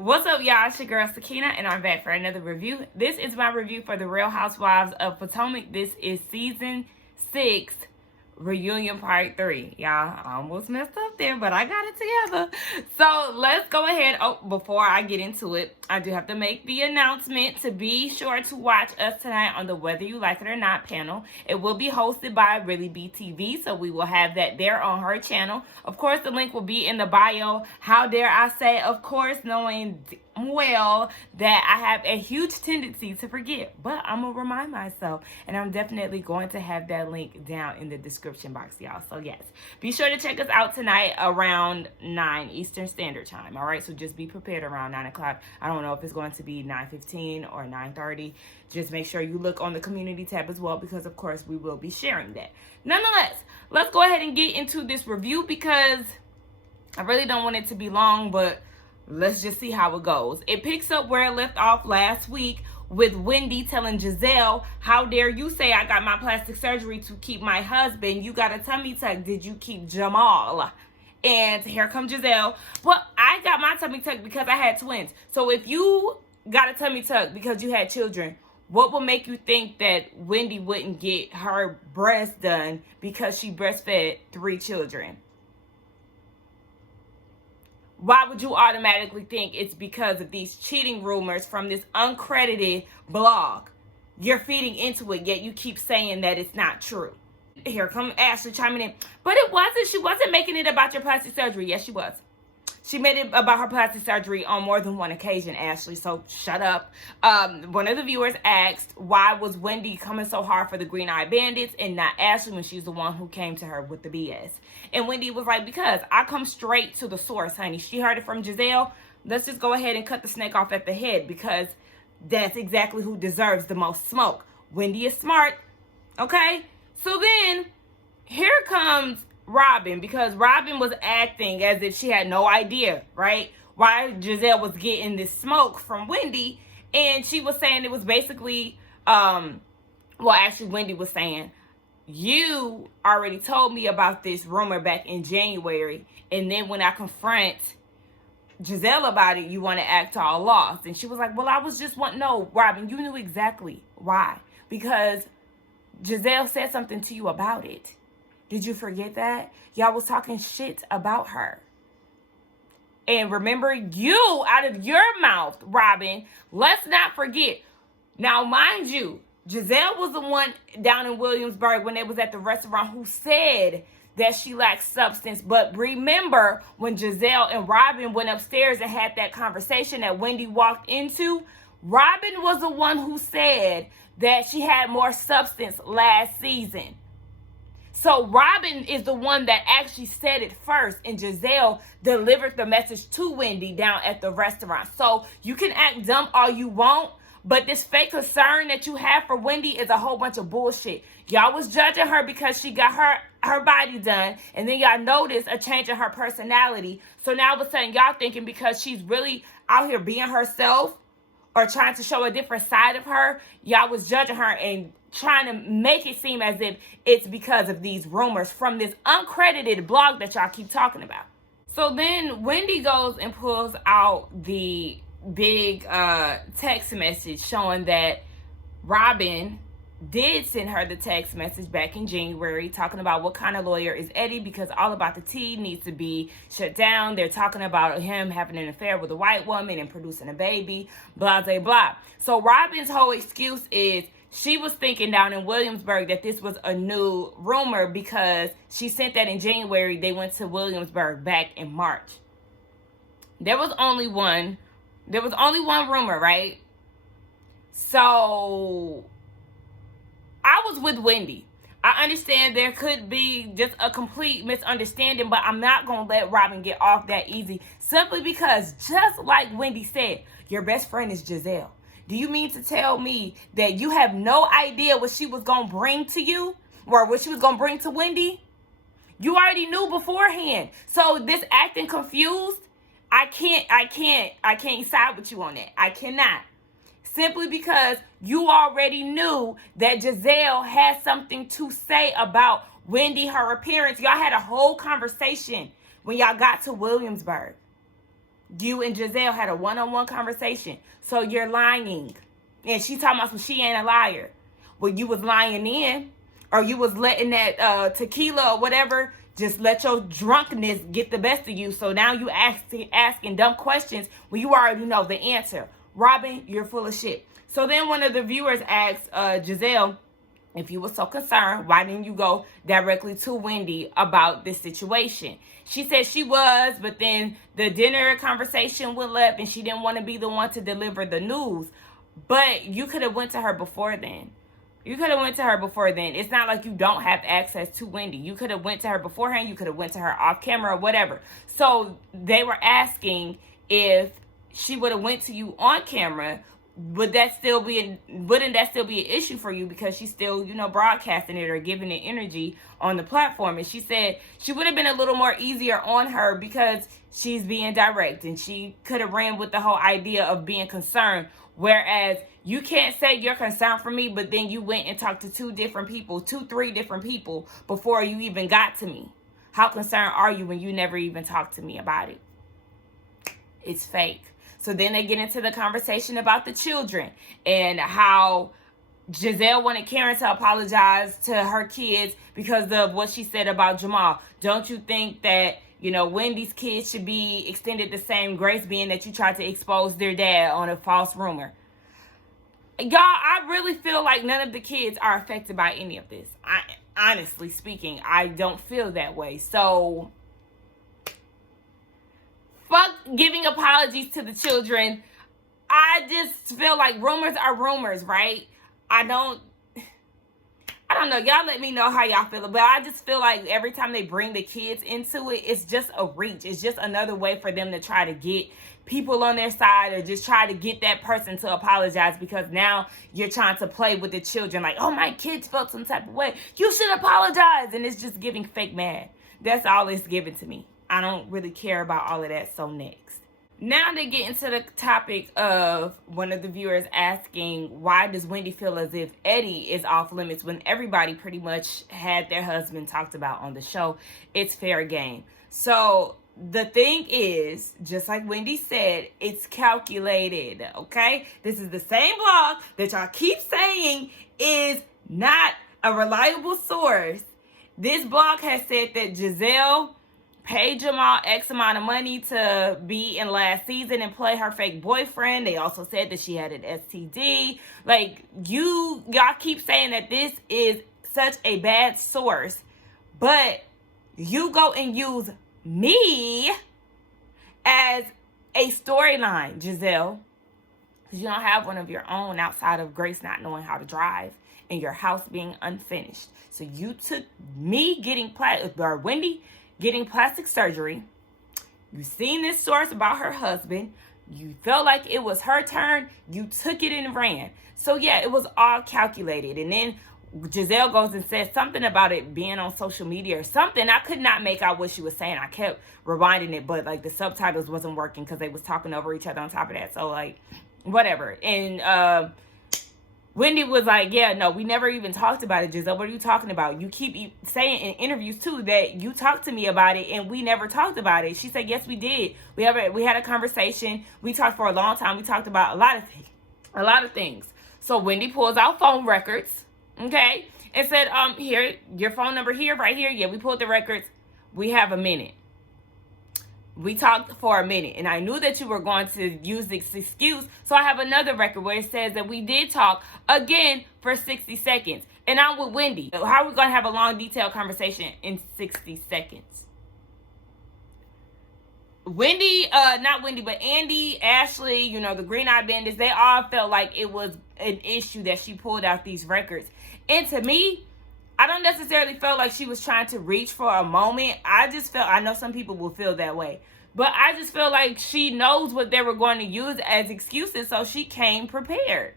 What's up, y'all? It's your girl Sakina, and I'm back for another review. This is my review for the Real Housewives of Potomac. This is season 6, reunion part 3. Y'all, I almost messed up there, but I got it together. So let's go ahead. Oh, before I get into it, I do have to make the announcement to be sure to watch us tonight on the Whether You Like It or Not panel. It will be hosted by Really BTV, so we will have that there on her channel. Of course, the link will be in the bio. How dare I say, of course, knowing well that I have a huge tendency to forget, but I'm gonna remind myself, and I'm definitely going to have that link down in the description box, y'all. So yes, be sure to check us out tonight around 9 Eastern Standard Time. All right, so just be prepared around 9 o'clock. I don't know if it's going to be 9:15 or 9:30. Just make sure you look on the community tab as well, because of course we will be sharing that. Nonetheless, let's go ahead and get into this review because I really don't want it to be long, but let's just see how it goes. It picks up where it left off last week with Wendy telling Giselle, how dare you say I got my plastic surgery to keep my husband? You got a tummy tuck. Did you keep Jamal? And here comes Giselle. Well, I got my tummy tuck because I had twins. So if you got a tummy tuck because you had children, what would make you think that Wendy wouldn't get her breast done because she breastfed 3 children? Why would you automatically think it's because of these cheating rumors from this uncredited blog? You're feeding into it, yet you keep saying that it's not true. Here come Ashley chiming in. But it wasn't. She wasn't making it about your plastic surgery. Yes, she was. She made it about her plastic surgery on more than one occasion, Ashley, so shut up. One of the viewers asked, why was Wendy coming so hard for the Green Eye Bandits and not Ashley when she's the one who came to her with the BS? And Wendy was like, because I come straight to the source, honey. She heard it from Giselle. Let's just go ahead and cut the snake off at the head, because that's exactly who deserves the most smoke. Wendy is smart, okay? So then, here comes Robin, because Robin was acting as if she had no idea, right, why Giselle was getting this smoke from Wendy. And she was saying it was basically, well, actually Wendy was saying, you already told me about this rumor back in January, and then when I confront Giselle about it, you want to act all lost. And she was like, well, I was just no, Robin, you knew exactly why, because Giselle said something to you about it. Did you forget that? Y'all was talking shit about her. And remember, you, out of your mouth, Robin, let's not forget. Now, mind you, Giselle was the one down in Williamsburg when they was at the restaurant who said that she lacked substance. But remember, when Giselle and Robin went upstairs and had that conversation that Wendy walked into, Robin was the one who said that she had more substance last season. So Robin is the one that actually said it first, and Giselle delivered the message to Wendy down at the restaurant. So you can act dumb all you want, but this fake concern that you have for Wendy is a whole bunch of bullshit. Y'all was judging her because she got her body done, and then y'all noticed a change in her personality. So now all of a sudden y'all thinking because she's really out here being herself or trying to show a different side of her, y'all was judging her and trying to make it seem as if it's because of these rumors from this uncredited blog that y'all keep talking about. So then Wendy goes and pulls out the big text message showing that Robin did send her the text message back in January talking about what kind of lawyer is Eddie, because All About the Tea needs to be shut down. They're talking about him having an affair with a white woman and producing a baby, blah, blah, blah. So Robin's whole excuse is she was thinking down in Williamsburg that this was a new rumor because she sent that in January. They went to Williamsburg back in March. There was only one rumor, right? So I was with Wendy. I understand there could be just a complete misunderstanding, but I'm not going to let Robin get off that easy simply because, just like Wendy said, your best friend is Giselle. Do you mean to tell me that you have no idea what she was going to bring to you or what she was going to bring to Wendy? You already knew beforehand. So this acting confused, I can't side with you on that. I cannot. Simply because you already knew that Giselle had something to say about Wendy, her appearance. Y'all had a whole conversation when y'all got to Williamsburg. You and Giselle had a one-on-one conversation. So you're lying. And she talking about some she ain't a liar. Well, you was lying in, or you was letting that tequila or whatever just let your drunkenness get the best of you. So now you asking dumb questions when you already know the answer. Robin, you're full of shit. So then one of the viewers asked Giselle, if you were so concerned, why didn't you go directly to Wendy about this situation? She said she was, but then the dinner conversation went left and she didn't want to be the one to deliver the news. But you could have went to her before then. It's not like you don't have access to Wendy. You could have went to her beforehand. You could have went to her off camera or whatever. So they were asking if she would have went to you on camera, wouldn't that still be an issue for you, because she's still, broadcasting it or giving it energy on the platform? And she said she would have been a little more easier on her because she's being direct, and she could have ran with the whole idea of being concerned. Whereas you can't say you're concerned for me, but then you went and talked to three different people before you even got to me. How concerned are you when you never even talked to me about it? It's fake. So then they get into the conversation about the children and how Giselle wanted Karen to apologize to her kids because of what she said about Jamal. Don't you think that, Wendy's kids should be extended the same grace, being that you tried to expose their dad on a false rumor? Y'all, I really feel like none of the kids are affected by any of this. Honestly speaking, I don't feel that way. So fuck giving apologies to the children. I just feel like rumors are rumors, right? I don't know. Y'all let me know how y'all feel. But I just feel like every time they bring the kids into it, it's just a reach. It's just another way for them to try to get people on their side, or just try to get that person to apologize, because now you're trying to play with the children. Like, oh, my kids felt some type of way. You should apologize. And it's just giving fake mad. That's all it's giving to me. I don't really care about all of that. So next. Now they get into the topic of one of the viewers asking, why does Wendy feel as if Eddie is off limits when everybody pretty much had their husband talked about on the show? It's fair game. So the thing is, just like Wendy said, it's calculated, okay? This is the same blog that y'all keep saying is not a reliable source. This blog has said that Giselle paid Jamal X amount of money to be in last season and play her fake boyfriend. They also said that she had an STD. Like, y'all keep saying that this is such a bad source, but you go and use me as a storyline, Giselle, because you don't have one of your own outside of Grace not knowing how to drive and your house being unfinished. So you took me Wendy getting plastic surgery. You seen this source about her husband. You felt like it was her turn. You took it and ran. So yeah, it was all calculated. And then Giselle goes and says something about it being on social media or something. I could not make out what she was saying. I kept rewinding it, but like the subtitles wasn't working because they was talking over each other on top of that. So like, whatever. And Wendy was like, yeah, no, we never even talked about it, Giselle. What are you talking about? You keep saying in interviews, too, that you talked to me about it, and we never talked about it. She said, yes, we did. We had a conversation. We talked for a long time. We talked about a lot of things. So Wendy pulls out phone records, okay, and said, here, your phone number here, right here. Yeah, we pulled the records. We have a minute. We talked for a minute, and I knew that you were going to use this excuse, so I have another record where it says that we did talk again for 60 seconds, and I'm with Wendy. How are we going to have a long, detailed conversation in 60 seconds? Not Wendy, but Andy, Ashley, the Green Eye Bandits, they all felt like it was an issue that she pulled out these records. And to me, I don't necessarily feel like she was trying to reach for a moment. I know some people will feel that way, but I just feel like she knows what they were going to use as excuses, so she came prepared.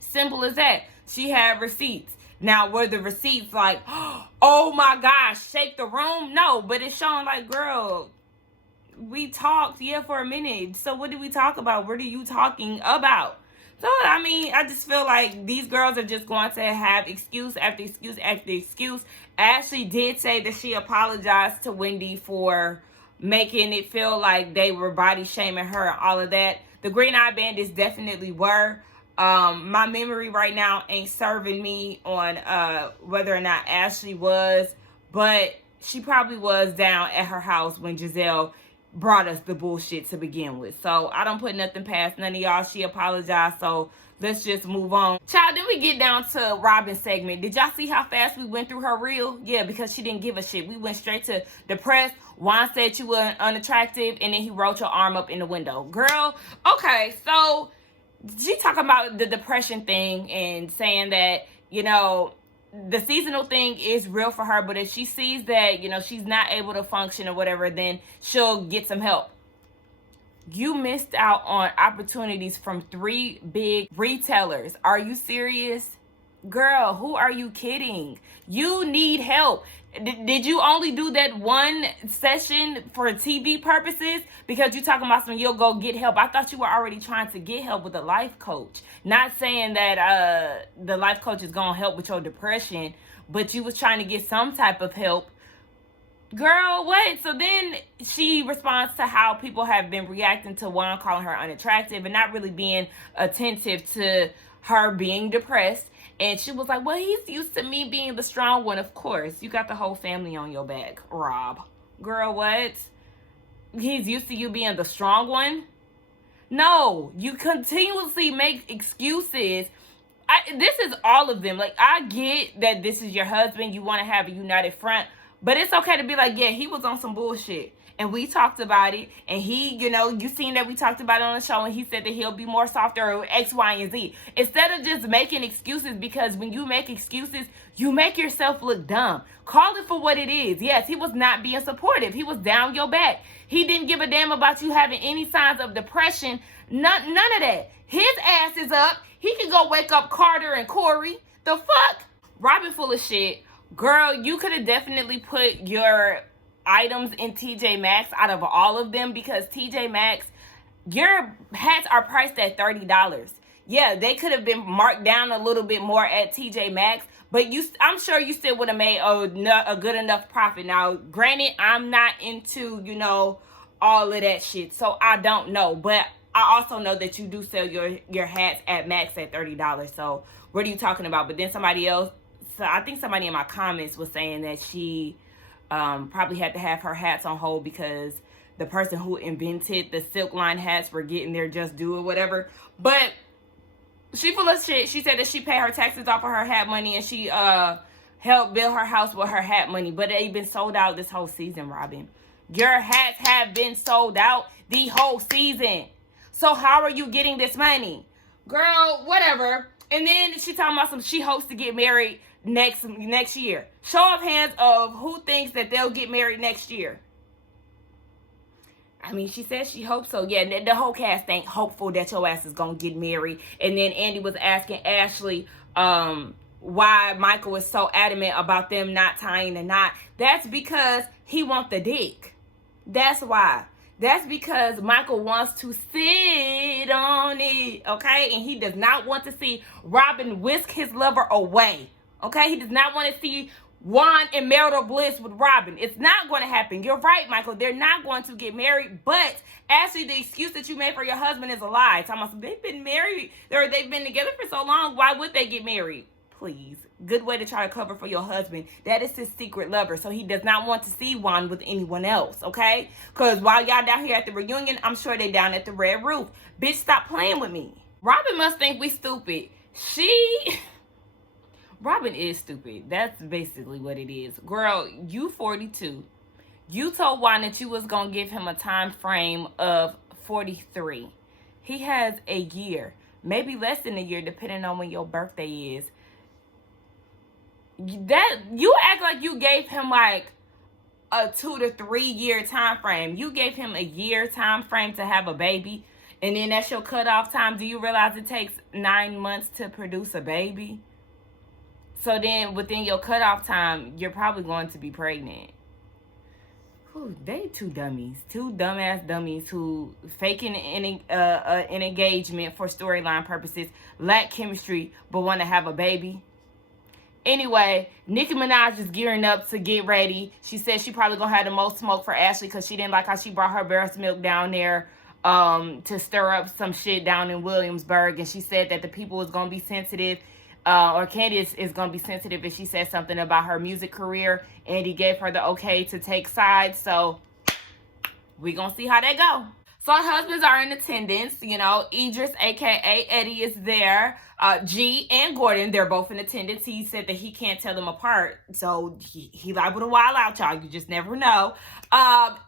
Simple as that. She had receipts. Now, were the receipts like, oh my gosh, shake the room? No, but it's showing like, girl, we talked, for a minute. So what did we talk about? What are you talking about? So, I just feel like these girls are just going to have excuse after excuse after excuse. Ashley did say that she apologized to Wendy for making it feel like they were body shaming her and all of that. The Green Eye Bandits definitely were. My memory right now ain't serving me on whether or not Ashley was, but she probably was down at her house when Giselle brought us the bullshit to begin with. So I don't put nothing past none of y'all. She apologized, so let's just move on. Child, then we get down to Robin's segment. Did y'all see how fast we went through her reel? Yeah, because she didn't give a shit. We went straight to depressed. Juan said you were unattractive, and then he wrote your arm up in the window. Girl, okay, so she talking about the depression thing and saying that, you know, the seasonal thing is real for her, but if she sees that, you know, she's not able to function or whatever, then she'll get some help. You missed out on opportunities from 3 big retailers. Are you serious? Girl, who are you kidding? You need help. Did you only do that one session for TV purposes? Because you talking about some, you'll go get help. I thought you were already trying to get help with a life coach. Not saying that the life coach is going to help with your depression, but you was trying to get some type of help. Girl, what? So then she responds to how people have been reacting to Juan calling her unattractive and not really being attentive to her being depressed. And she was like, well, he's used to me being the strong one. Of course, you got the whole family on your back, Rob. Girl, what? He's used to you being the strong one? No, you continuously make excuses. This is all of them. Like, I get that this is your husband. You want to have a united front. But it's okay to be like, yeah, he was on some bullshit. And we talked about it. And he, you know, you seen that we talked about it on the show. And he said that he'll be more softer or X, Y, and Z. Instead of just making excuses, because when you make excuses, you make yourself look dumb. Call it for what it is. Yes, he was not being supportive. He was down your back. He didn't give a damn about you having any signs of depression. None of that. His ass is up. He can go wake up Carter and Corey. The fuck? Robin full of shit. Girl, you could have definitely put your items in TJ Maxx out of all of them, because TJ Maxx, your hats are priced at $30. Yeah, they could have been marked down a little bit more at TJ Maxx, but I'm sure you still would have made a good enough profit. Now, granted, I'm not into, you know, all of that shit, so I don't know, but I also know that you do sell your hats at Max at $30. So what are you talking about? But then somebody else, so I think somebody in my comments was saying that she probably had to have her hats on hold because the person who invented the silk line hats were getting their just due or whatever. But she full of shit. She said that she paid her taxes off of her hat money and she helped build her house with her hat money. But they've been sold out this whole season, Robin. Your hats have been sold out the whole season. So how are you getting this money? Girl, whatever. And then she talking about she hopes to get married next year. Show of hands of who thinks that they'll get married next year. I mean, she says she hopes so. Yeah, the whole cast ain't hopeful that your ass is gonna get married. And then Andy was asking Ashley why Michael is so adamant about them not tying the knot. That's because he wants the dick. That's why. That's because Michael wants to sit on it, okay? And he does not want to see Robin whisk his lover away, okay? He does not want to see Juan in marital bliss with Robin. It's not going to happen. You're right, Michael. They're not going to get married. But actually, the excuse that you made for your husband is a lie. Talking about they've been married, or they've been together for so long. Why would they get married? Please. Good way to try to cover for your husband. That is his secret lover. So he does not want to see Juan with anyone else, okay? Because while y'all down here at the reunion, I'm sure they down at the Red Roof. Bitch, stop playing with me. Robin must think we stupid. Robin is stupid. That's basically what it is. Girl, you 42. You told Juan that you was going to give him a time frame of 43. He has a year. Maybe less than a year, depending on when your birthday is. That you act like you gave him like a 2 to 3 year time frame. You gave him a year time frame to have a baby, and then that's your cutoff time. Do you realize it takes 9 months to produce a baby? So then within your cutoff time, you're probably going to be pregnant. Whew, they two dummies, two dumbass dummies who faking an engagement for storyline purposes, lack chemistry, but want to have a baby. Anyway, Nicki Minaj is gearing up to get ready. She said she probably gonna have the most smoke for Ashley because she didn't like how she brought her breast milk down there to stir up some shit down in Williamsburg. And she said that the people is gonna be sensitive, or Candace is gonna be sensitive if she said something about her music career. And he gave her the okay to take sides. So we gonna see how that go. So our husbands are in attendance. You know, Idris, aka Eddie, is there. G and Gordon, they're both in attendance. He said that he can't tell them apart, so he liable to wild out, y'all. You just never know.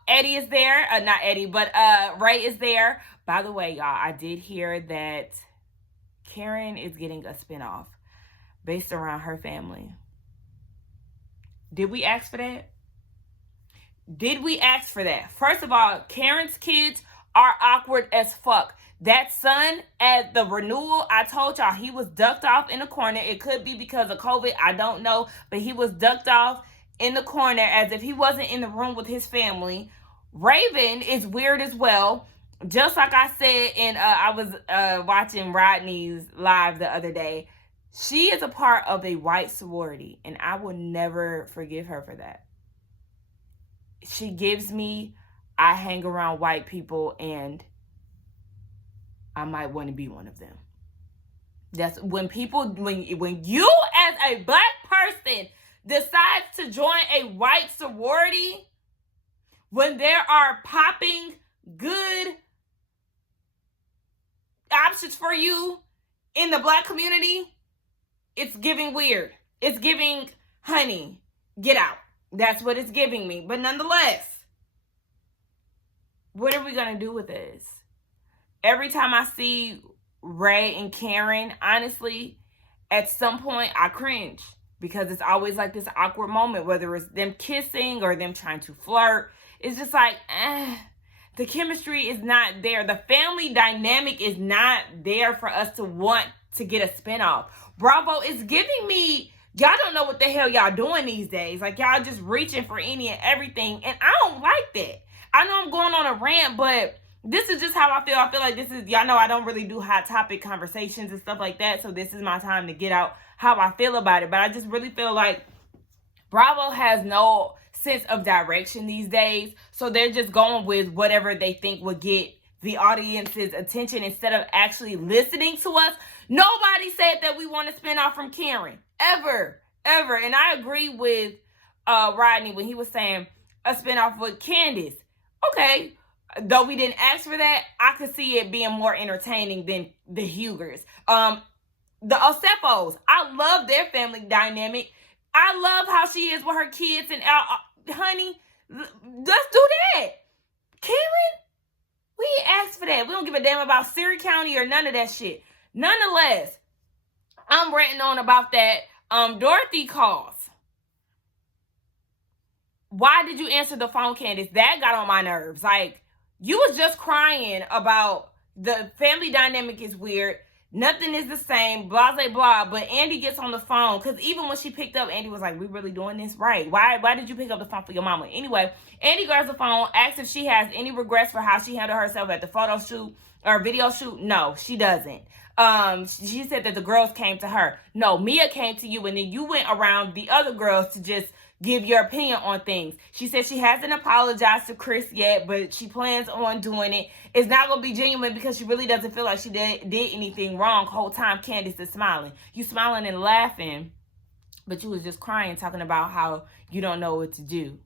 Eddie is there. Not Eddie, but Ray is there. By the way, y'all, I did hear that Karen is getting a spinoff based around her family. Did we ask for that? Did we ask for that? First of all, Karen's kids are awkward as fuck. That son at the renewal, I told y'all, he was ducked off in the corner. It could be because of COVID, I don't know, but he was ducked off in the corner as if he wasn't in the room with his family. Raven is weird as well. Just like I said, I was watching Rodney's live the other day. She is a part of a white sorority, and I will never forgive her for that. She gives me, I hang around white people and I might want to be one of them. That's when people, when you as a black person decides to join a white sorority, when there are popping good options for you in the black community, it's giving weird. It's giving, honey, get out. That's what it's giving me. But nonetheless, what are we going to do with this? Every time I see Ray and Karen, honestly, at some point I cringe because it's always like this awkward moment, whether it's them kissing or them trying to flirt. It's just like, the chemistry is not there. The family dynamic is not there for us to want to get a spinoff. Bravo is giving me, y'all don't know what the hell y'all doing these days. Like, y'all just reaching for any and everything. And I don't like that. I know I'm going on a rant, but this is just how I feel. I feel like this is, y'all know I don't really do hot topic conversations and stuff like that. So this is my time to get out how I feel about it. But I just really feel like Bravo has no sense of direction these days. So they're just going with whatever they think will get the audience's attention instead of actually listening to us. Nobody said that we want to spin off from Karen. Ever. And I agree with Rodney when he was saying a spinoff with Candace. Okay. Though we didn't ask for that, I could see it being more entertaining than the Hugers. The Osefos, I love their family dynamic. I love how she is with her kids and honey, let's do that. Karen, we ain't asked for that. We don't give a damn about Surrey County or none of that shit. Nonetheless, I'm ranting on about that. Dorothy calls. Why did you answer the phone, Candace? That got on my nerves. Like, you was just crying about the family dynamic is weird. Nothing is the same, blah, blah, blah. But Andy gets on the phone. Because even when she picked up, Andy was like, we really doing this? Right. Why did you pick up the phone for your mama? Anyway, Andy grabs the phone, asks if she has any regrets for how she handled herself at the photo shoot or video shoot. No, she doesn't. She said that the girls came to her. No, Mia came to you, and then you went around the other girls to just give your opinion on things. She said she hasn't apologized to Chris yet, but she plans on doing it. It's not going to be genuine because she really doesn't feel like she did anything wrong. Whole time Candace is smiling. You smiling and laughing, but you was just crying, talking about how you don't know what to do.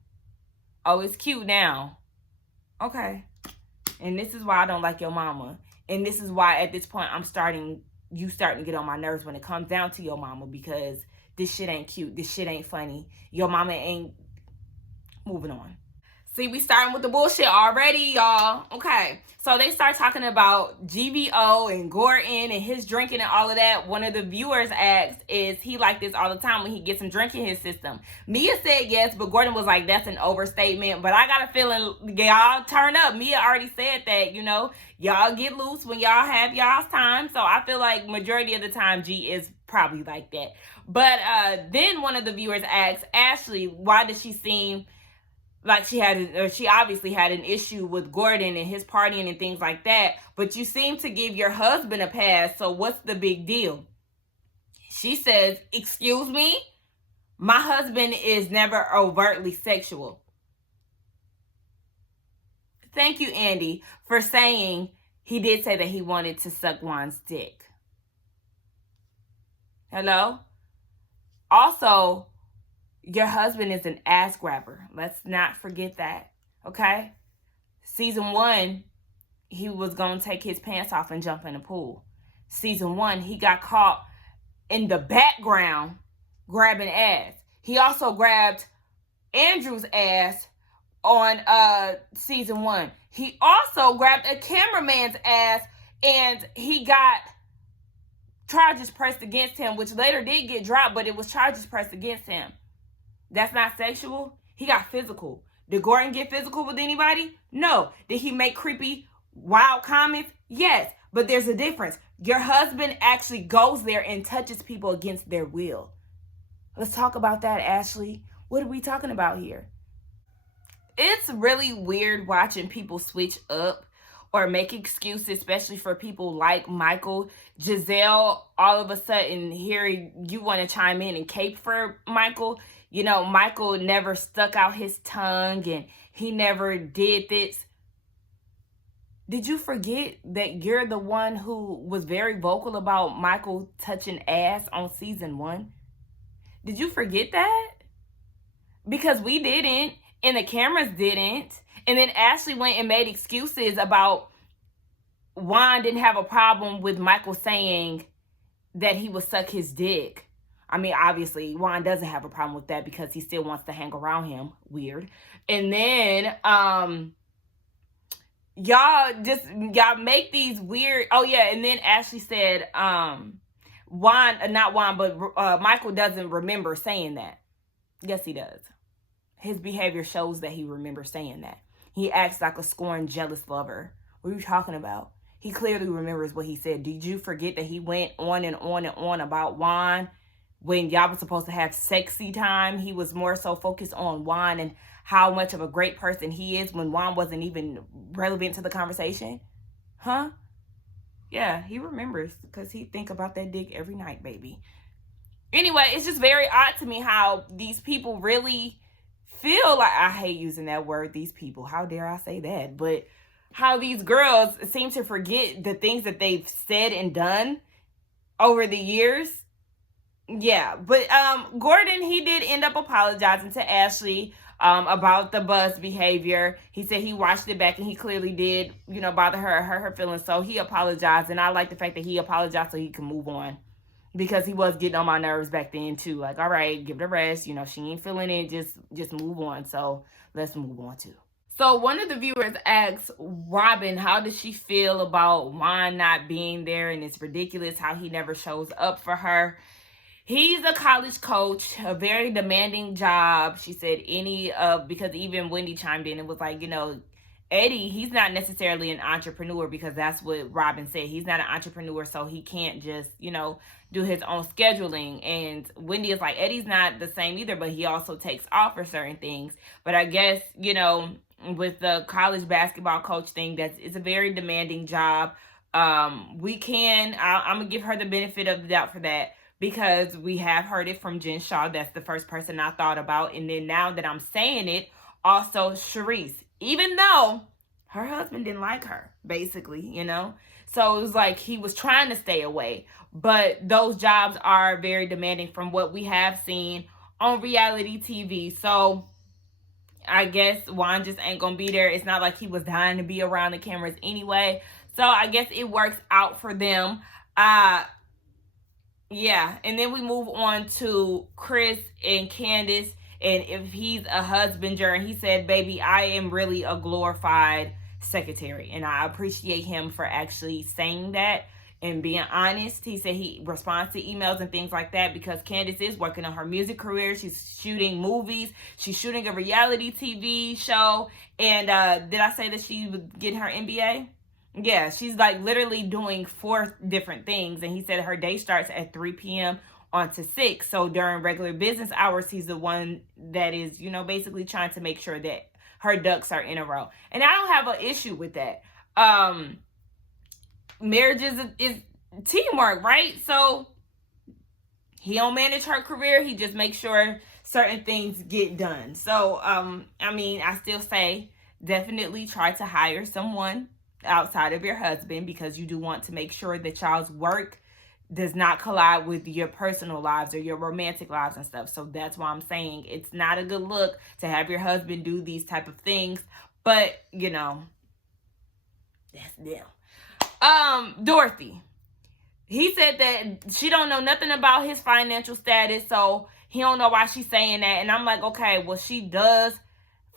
Oh, it's cute now. Okay. And this is why I don't like your mama. And this is why at this point you starting to get on my nerves when it comes down to your mama, because this shit ain't cute. This shit ain't funny. Your mama ain't. Moving on. See, we starting with the bullshit already, y'all. Okay. So they start talking about GVO and Gordon and his drinking and all of that. One of the viewers asked, is he like this all the time when he gets some drink in his system? Mia said yes, but Gordon was like, that's an overstatement. But I got a feeling y'all turn up. Mia already said that, y'all get loose when y'all have y'all's time. So I feel like majority of the time G is probably like that. But then one of the viewers asked Ashley, why does she seem like she obviously had an issue with Gordon and his partying and things like that, but you seem to give your husband a pass, so what's the big deal? She says, excuse me? My husband is never overtly sexual. Thank you, Andy, for saying he did say that he wanted to suck Juan's dick. Hello? Also, your husband is an ass grabber. Let's not forget that. Okay? Season 1, he was going to take his pants off and jump in the pool. Season 1, he got caught in the background grabbing ass. He also grabbed Andrew's ass on season 1. He also grabbed a cameraman's ass, and he got charges pressed against him, which later did get dropped, but it was charges pressed against him. That's not sexual. He got physical. Did Gordon get physical with anybody? No. Did he make creepy, wild comments? Yes. But there's a difference. Your husband actually goes there and touches people against their will. Let's talk about that, Ashley. What are we talking about here? It's really weird watching people switch up or make excuses, especially for people like Michael. Giselle, all of a sudden, here you want to chime in and cape for Michael. You know, Michael never stuck out his tongue and he never did this. Did you forget that you're the one who was very vocal about Michael touching ass on season 1? Did you forget that? Because we didn't, and the cameras didn't. And then Ashley went and made excuses about Juan didn't have a problem with Michael saying that he would suck his dick. I mean, obviously, Juan doesn't have a problem with that because he still wants to hang around him. Weird. And then, y'all make these weird. Oh yeah, and then Ashley said, Michael doesn't remember saying that. Yes, he does. His behavior shows that he remembers saying that. He acts like a scorned, jealous lover. What are you talking about? He clearly remembers what he said. Did you forget that he went on and on and on about Juan when y'all were supposed to have sexy time? He was more so focused on Juan and how much of a great person he is when Juan wasn't even relevant to the conversation. Huh? Yeah, he remembers because he think about that dick every night, baby. Anyway, it's just very odd to me how these people really feel like, I hate using that word, these people. How dare I say that? But how these girls seem to forget the things that they've said and done over the years. Yeah, but Gordon, he did end up apologizing to Ashley about the bus behavior. He said he watched it back and he clearly did, bother her, hurt her feelings. So he apologized, and I like the fact that he apologized so he can move on. Because he was getting on my nerves back then too. Like, all right, give it a rest. She ain't feeling it. Just move on. So let's move on too. So one of the viewers asked Robin, how does she feel about Juan not being there? And it's ridiculous how he never shows up for her. He's a college coach, a very demanding job. She said because even Wendy chimed in and was like, Eddie, he's not necessarily an entrepreneur, because that's what Robin said. He's not an entrepreneur, so he can't just, do his own scheduling. And Wendy is like, Eddie's not the same either, but he also takes off for certain things. But I guess, with the college basketball coach thing, it's a very demanding job. I'm going to give her the benefit of the doubt for that, because we have heard it from Jen Shaw. That's the first person I thought about. And then now that I'm saying it, also Sharice, even though her husband didn't like her, basically, So it was like he was trying to stay away. But those jobs are very demanding from what we have seen on reality TV. So I guess Juan just ain't going to be there. It's not like he was dying to be around the cameras anyway. So I guess it works out for them. Yeah. And then we move on to Chris and Candace. And if he's a husbander, and he said, baby, I am really a glorified secretary. And I appreciate him for actually saying that and being honest. He said he responds to emails and things like that because Candace is working on her music career. She's shooting movies. She's shooting a reality TV show. And did I say that she would get her MBA? Yeah, she's like literally doing 4 different things. And he said her day starts at 3 p.m. on to 6. So during regular business hours, he's the one that is, basically trying to make sure that her ducks are in a row. And I don't have an issue with that. Marriage is teamwork, right? So He don't manage her career. He just makes sure certain things get done. So, I mean, I still say definitely try to hire someone outside of your husband, because you do want to make sure that y'all's work does not collide with your personal lives or your romantic lives and stuff. So that's why I'm saying it's not a good look to have your husband do these type of things. But, you know, that's them. Dorothy. He said that she don't know nothing about his financial status, so he don't know why she's saying that. And I'm like, okay, well, she does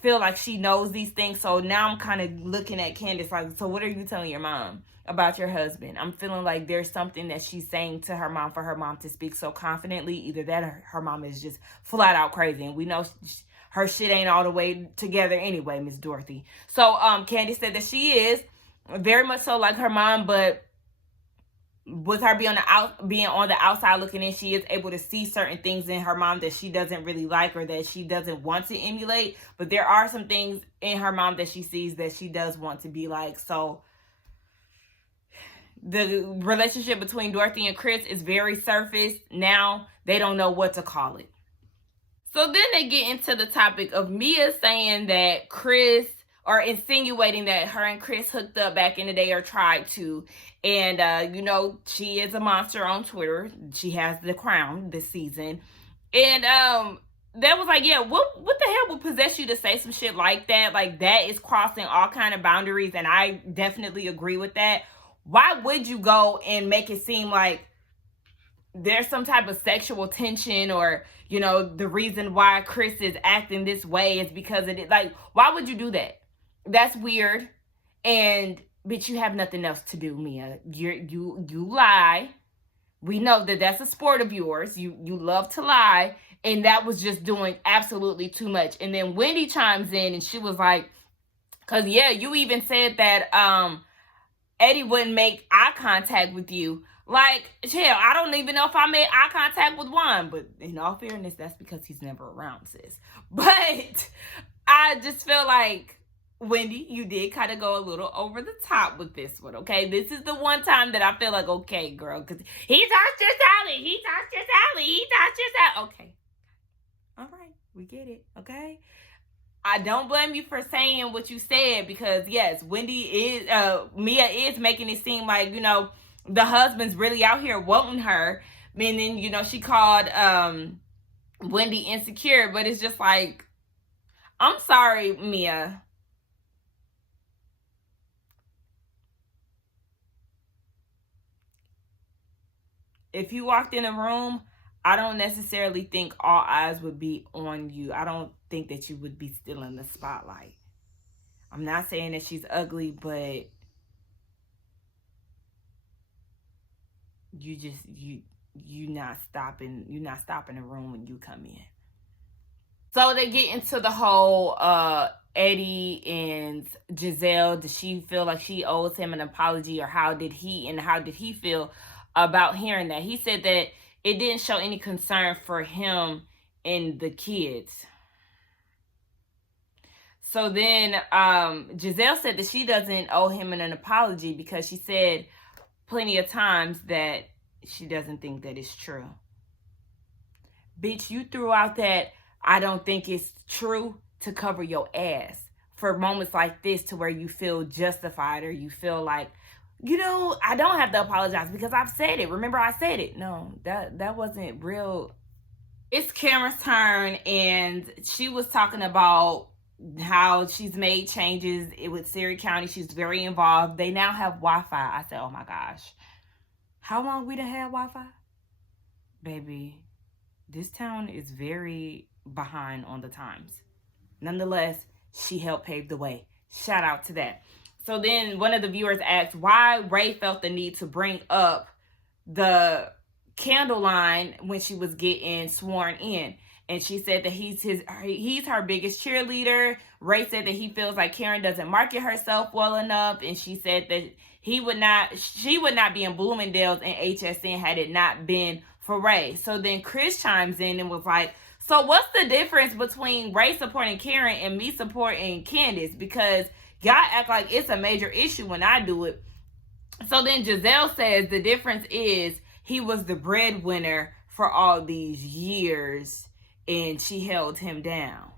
feel like she knows these things. So now I'm kind of looking at Candace like, so what are you telling your mom about your husband? I'm feeling like there's something that she's saying to her mom for her mom to speak so confidently. Either that or her mom is just flat out crazy. And we know her shit ain't all the way together anyway, Miss Dorothy. So Candace said that she is very much so like her mom, but with her being on the outside looking in, she is able to see certain things in her mom that she doesn't really like or that she doesn't want to emulate. But there are some things in her mom that she sees that she does want to be like. So the relationship between Dorothy and Chris is very surface. Now they don't know what to call it. So then they get into the topic of Mia saying that Chris, or insinuating that her and Chris hooked up back in the day or tried to. And, you know, she is a monster on Twitter. She has the crown this season. And that was like, yeah, what the hell would possess you to say some shit like that? Like, that is crossing all kind of boundaries. And I definitely agree with that. Why would you go and make it seem like there's some type of sexual tension, or, you know, the reason why Chris is acting this way is because of it? Like, why would you do that? That's weird. And bitch, you have nothing else to do, Mia. You lie. We know that that's a sport of yours. You love to lie, and that was just doing absolutely too much. And then Wendy chimes in, and she was like, "Cause yeah, you even said that Eddie wouldn't make eye contact with you." Like, hell, I don't even know if I made eye contact with Juan, but in all fairness, that's because he's never around, sis. But I just feel like, Wendy, you did kind of go a little over the top with this one, okay? This is the one time that I feel like, okay, girl, because he touched your salad, he touched your salad, he touched your salad. Okay. All right, we get it, okay? I don't blame you for saying what you said, because, yes, Mia is making it seem like, you know, the husband's really out here wanting her. And then, you know, she called Wendy insecure, but it's just like, I'm sorry, Mia. If you walked in a room, I don't necessarily think all eyes would be on you. I don't think that you would be still in the spotlight. I'm not saying that she's ugly, but you're not stopping a room when you come in. So they get into the whole Eddie and Giselle. Does she feel like she owes him an apology, or how did he feel about hearing that? He said that it didn't show any concern for him and the kids. So then Giselle said that she doesn't owe him an apology because she said plenty of times that she doesn't think that it's true. Bitch, you threw out that I don't think it's true to cover your ass for moments like this, to where you feel justified, or you feel like, you know, I don't have to apologize because I've said it. Remember, I said it. No, that wasn't real. It's Cameron's turn, and she was talking about how she's made changes with Surrey County. She's very involved. They now have Wi-Fi. I said, oh my gosh. How long we done had Wi-Fi? Baby, this town is very behind on the times. Nonetheless, she helped pave the way. Shout out to that. So then one of the viewers asked why Ray felt the need to bring up the candle line when she was getting sworn in. And she said that he's her biggest cheerleader. Ray said that he feels like Karen doesn't market herself well enough. And she said that she would not be in Bloomingdale's and HSN had it not been for Ray. So then Chris chimes in and was like, so what's the difference between Ray supporting Karen and me supporting Candace? Because y'all act like it's a major issue when I do it. So then Giselle says the difference is he was the breadwinner for all these years and she held him down.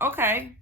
Okay.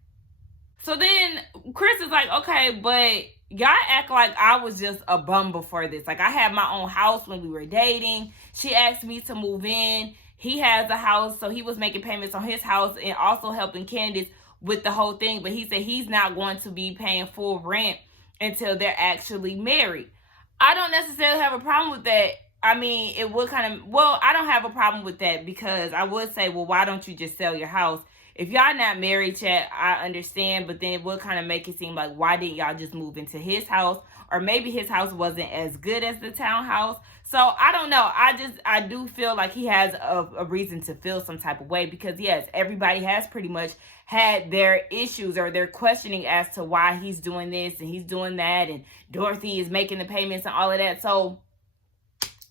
So then Chris is like, okay, but y'all act like I was just a bum before this. Like, I had my own house when we were dating. She asked me to move in. He has a house, so he was making payments on his house and also helping Candace with the whole thing. But he said he's not going to be paying full rent until they're actually married. I don't necessarily have a problem with that. I mean, it would kind of, well, I don't have a problem with that because I would say, well, why don't you just sell your house? If y'all not married yet, I understand, but then it would kind of make it seem like, why didn't y'all just move into his house? Or maybe his house wasn't as good as the townhouse. So I don't know. I do feel like he has a reason to feel some type of way because, yes, everybody has pretty much had their issues or their questioning as to why he's doing this and he's doing that, and Dorothy is making the payments and all of that. So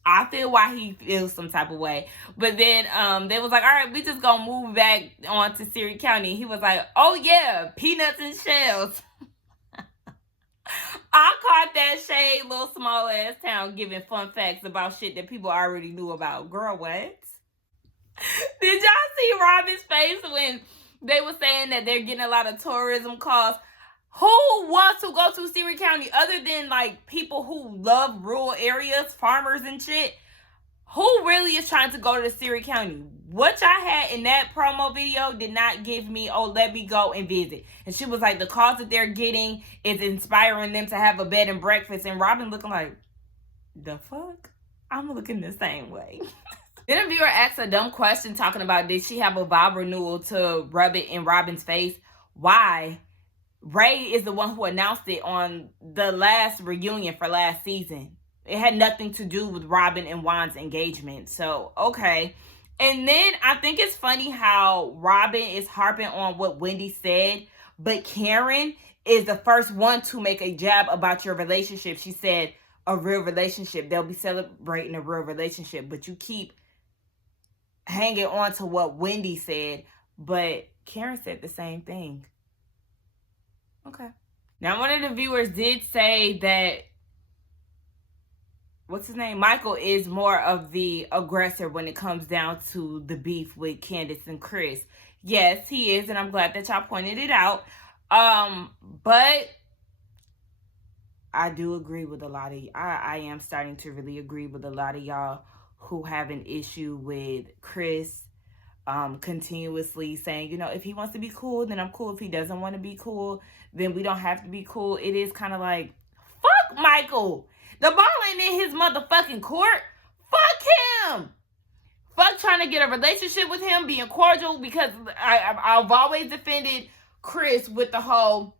I feel why he feels some type of way. But then they was like, all right, we just gonna move back on to Surry County. He was like, oh yeah, peanuts and shells. I caught that shade, little small ass town giving fun facts about shit that people already knew about. Girl, what? Did y'all see Robin's face when they were saying that they're getting a lot of tourism calls? Who wants to go to Surry County other than like people who love rural areas, farmers and shit? Who really is trying to go to Surry County? What y'all had in that promo video did not give me, oh, let me go and visit. And she was like, the calls that they're getting is inspiring them to have a bed and breakfast. And Robin looking like, the fuck? I'm looking the same way. Then a viewer asked a dumb question talking about, did she have a vow renewal to rub it in Robin's face? Why? Ray is the one who announced it on the last reunion for last season. It had nothing to do with Robin and Juan's engagement. So, okay. And then I think it's funny how Robin is harping on what Wendy said, but Karen is the first one to make a jab about your relationship. She said, a real relationship. They'll be celebrating a real relationship, but you keep hanging on to what Wendy said, but Karen said the same thing. Okay. Now, one of the viewers did say that, what's his name? Michael is more of the aggressor when it comes down to the beef with Candace and Chris. Yes, he is, and I'm glad that y'all pointed it out. But I do agree with a lot of, I am starting to really agree with a lot of y'all who have an issue with Chris continuously saying, you know, if he wants to be cool, then I'm cool. If he doesn't want to be cool, then we don't have to be cool. It is kind of like, fuck Michael. The ball ain't in his motherfucking court. Fuck him. Fuck trying to get a relationship with him, being cordial, because I've always defended Chris with the whole,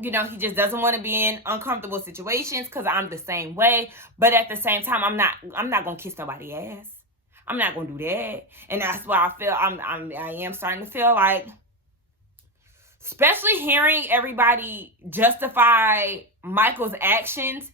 you know, he just doesn't want to be in uncomfortable situations because I'm the same way. But at the same time, I'm not going to kiss nobody's ass. I'm not going to do that. And that's why I feel I am starting to feel like, especially hearing everybody justify Michael's actions,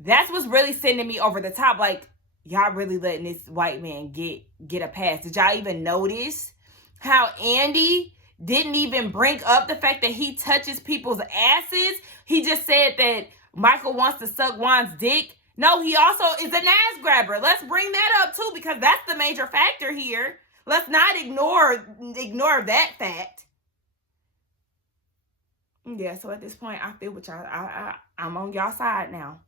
that's what's really sending me over the top. Like, y'all really letting this white man get a pass. Did y'all even notice how Andy didn't even bring up the fact that he touches people's asses? He just said that Michael wants to suck Juan's dick. No, he also is an ass grabber. Let's bring that up too, because that's the major factor here. Let's not ignore that fact. Yeah, so at this point, I feel with y'all. I'm on y'all side now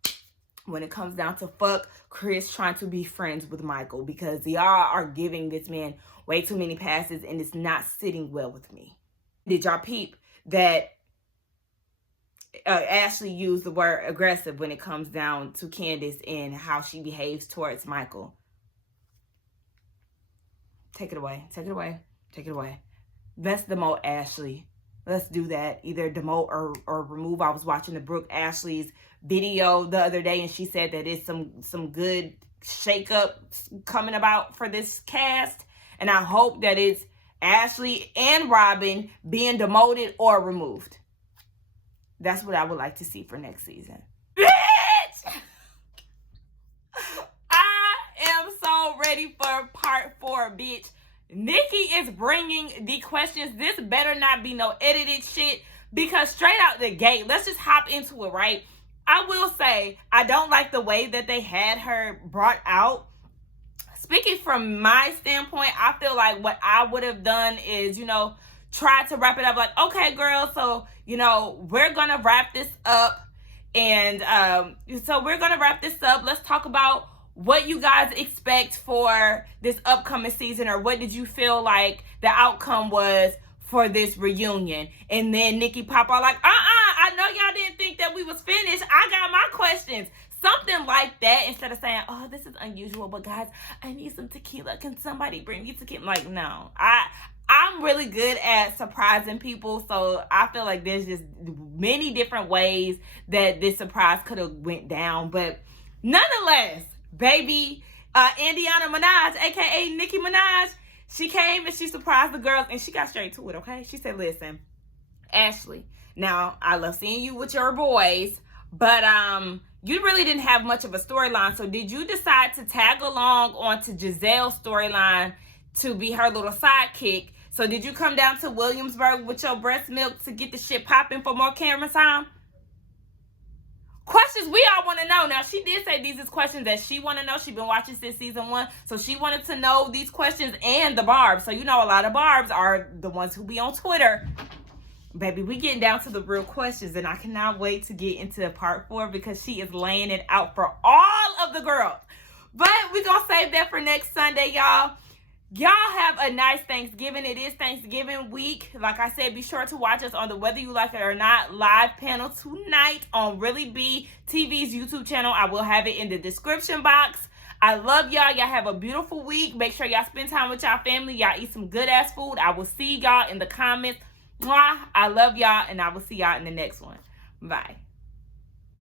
when it comes down to fuck Chris trying to be friends with Michael, because y'all are giving this man way too many passes and it's not sitting well with me. Did y'all peep that Ashley used the word aggressive when it comes down to Candace and how she behaves towards Michael? Take it away. Take it away. Take it away. Let's demote Ashley. Let's do that. Either demote or remove. I was watching the Brooke Ashley's video the other day, and she said that it's some good shakeup coming about for this cast. And I hope that it's Ashley and Robin being demoted or removed. That's what I would like to see for next season. Bitch! I am so ready for part 4, bitch. Nikki is bringing the questions. This better not be no edited shit, because straight out the gate, let's just hop into it, right? I will say, I don't like the way that they had her brought out speaking from my standpoint, I feel like what I would have done is, try to wrap it up like, okay, girl, so, we're going to wrap this up. And so we're going to wrap this up. Let's talk about what you guys expect for this upcoming season, or what did you feel like the outcome was for this reunion. And then Nikki pop out like, I know y'all didn't think that we was finished. I got my questions. Something like that, instead of saying, oh, this is unusual, but guys, I need some tequila. Can somebody bring me tequila? Like, no. I'm really good at surprising people, so I feel like there's just many different ways that this surprise could have went down. But nonetheless, baby, Indiana Minaj, aka Nicki Minaj, she came and she surprised the girls, and she got straight to it, okay? She said, listen, Ashley, now I love seeing you with your boys, but you really didn't have much of a storyline. So did you decide to tag along onto Giselle's storyline to be her little sidekick? So did you come down to Williamsburg with your breast milk to get the shit popping for more camera time? Questions we all want to know. Now, she did say these is questions that she want to know. She's been watching since season 1. So she wanted to know these questions and the barbs. So a lot of barbs are the ones who be on Twitter. Baby, we getting down to the real questions, and I cannot wait to get into part 4 because she is laying it out for all of the girls. But we're going to save that for next Sunday, y'all. Y'all have a nice Thanksgiving. It is Thanksgiving week. Like I said, be sure to watch us on the Whether You Like It or Not live panel tonight on Really Be TV's YouTube channel. I will have it in the description box. I love y'all. Y'all have a beautiful week. Make sure y'all spend time with y'all family. Y'all eat some good ass food. I will see y'all in the comments. Mwah. I love y'all, and I will see y'all in the next one. Bye.